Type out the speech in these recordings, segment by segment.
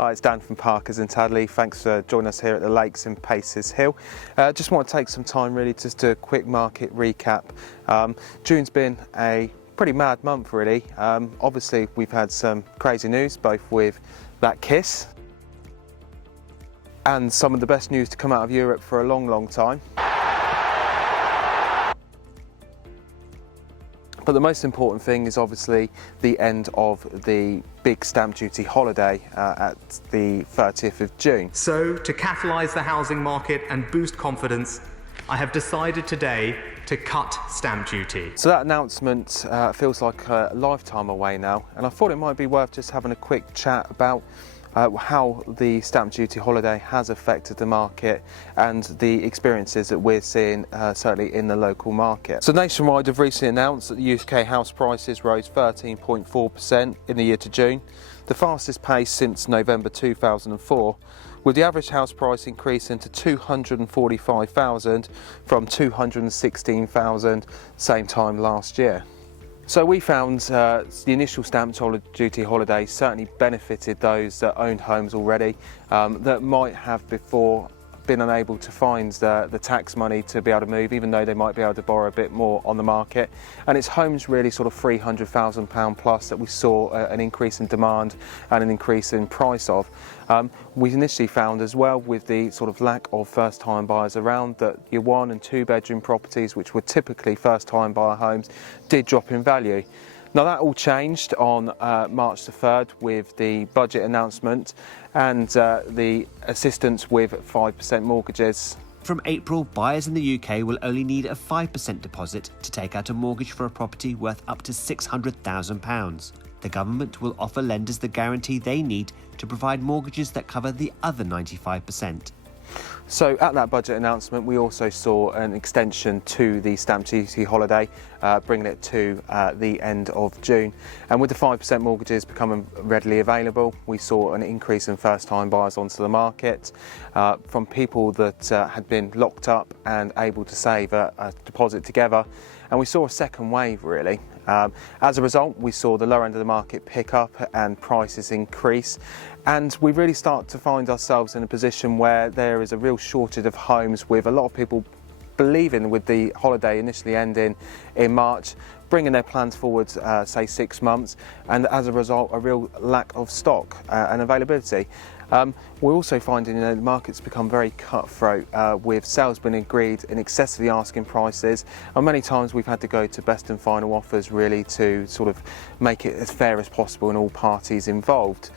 Hi, it's Dan from Parkers in Tadley. Thanks for joining us here at the Lakes in Paces Hill. Just want to take some time really just to a quick market recap. June's been a pretty mad month really. Obviously we've had some crazy news, both with that kiss and some of the best news to come out of Europe for a long time. But the most important thing is obviously the end of the big stamp duty holiday at the 30th of June. So, to catalyse the housing market and boost confidence, I have decided today to cut stamp duty. So that announcement feels like a lifetime away now, and I thought it might be worth just having a quick chat about how the stamp duty holiday has affected the market and the experiences that we're seeing certainly in the local market. So Nationwide have recently announced that the UK house prices rose 13.4% in the year to June, the fastest pace since November 2004, with the average house price increasing to $245,000 from $216,000 same time last year. So we found the initial stamp duty holiday certainly benefited those that owned homes already that might have before been unable to find the tax money to be able to move, even though they might be able to borrow a bit more on the market. And it's homes really sort of £300,000 plus that we saw an increase in demand and an increase in price of. We initially found as well, with the sort of lack of first time buyers around, that your 1 and 2 bedroom properties, which were typically first time buyer homes, did drop in value. Now that all changed on March the 3rd with the budget announcement and the assistance with 5% mortgages. From April, buyers in the UK will only need a 5% deposit to take out a mortgage for a property worth up to £600,000. The government will offer lenders the guarantee they need to provide mortgages that cover the other 95%. So at that budget announcement we also saw an extension to the stamp duty holiday, bringing it to the end of June. And with the 5% mortgages becoming readily available, we saw an increase in first time buyers onto the market from people that had been locked up and able to save a deposit together. And we saw a second wave really. As a result, we saw the lower end of the market pick up and prices increase. And we really start to find ourselves in a position where there is a real shortage of homes, with a lot of people believing, with the holiday initially ending in March, bringing their plans forward, say 6 months, and as a result a real lack of stock and availability. We're also finding the market's become very cutthroat, with sales being agreed in excess of the asking prices, and many times we've had to go to best and final offers really to sort of make it as fair as possible in all parties involved.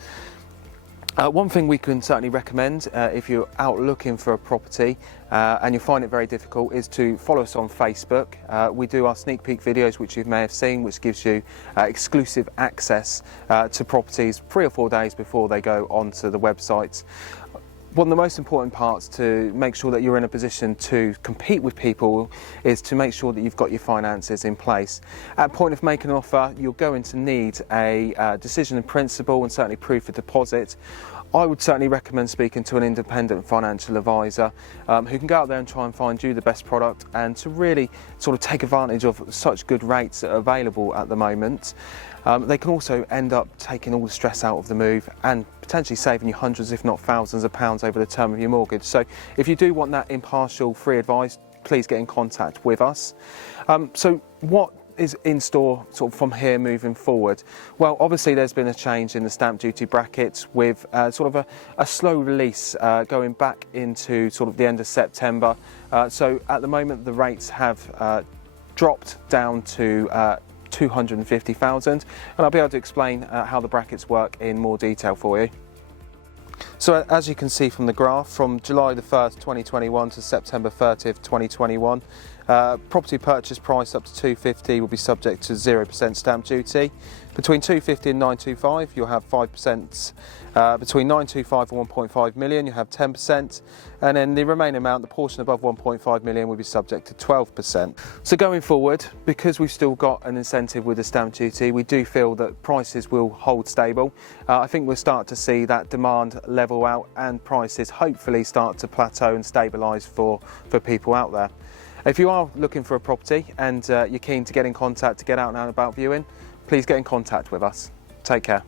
One thing we can certainly recommend if you're out looking for a property and you find it very difficult is to follow us on Facebook. We do our sneak peek videos, which you may have seen, which gives you exclusive access to properties 3 or 4 days before they go onto the websites. One of the most important parts to make sure that you're in a position to compete with people is to make sure that you've got your finances in place. At point of making an offer, you're going to need a decision in principle and certainly proof of deposit. I would certainly recommend speaking to an independent financial advisor who can go out there and try and find you the best product, and to really sort of take advantage of such good rates that are available at the moment. They can also end up taking all the stress out of the move and potentially saving you hundreds if not thousands of pounds over the term of your mortgage. So if you do want that impartial free advice, please get in contact with us. So what is in store sort of from here moving forward? Well, obviously there's been a change in the stamp duty brackets with sort of a slow release going back into sort of the end of September. So at the moment the rates have dropped down to 250,000, and I'll be able to explain how the brackets work in more detail for you. So as you can see from the graph, from July the 1st 2021 to September 30th 2021, property purchase price up to 250 will be subject to 0% stamp duty. Between 250 and 925 you'll have 5%. Between 925 and 1.5 million you have 10%, and then the remaining amount, the portion above 1.5 million, will be subject to 12%. So going forward, because we've still got an incentive with the stamp duty, we do feel that prices will hold stable. I think we'll start to see that demand level out and prices hopefully start to plateau and stabilise for people out there. If you are looking for a property and you're keen to get in contact to get out and about viewing, please get in contact with us. Take care.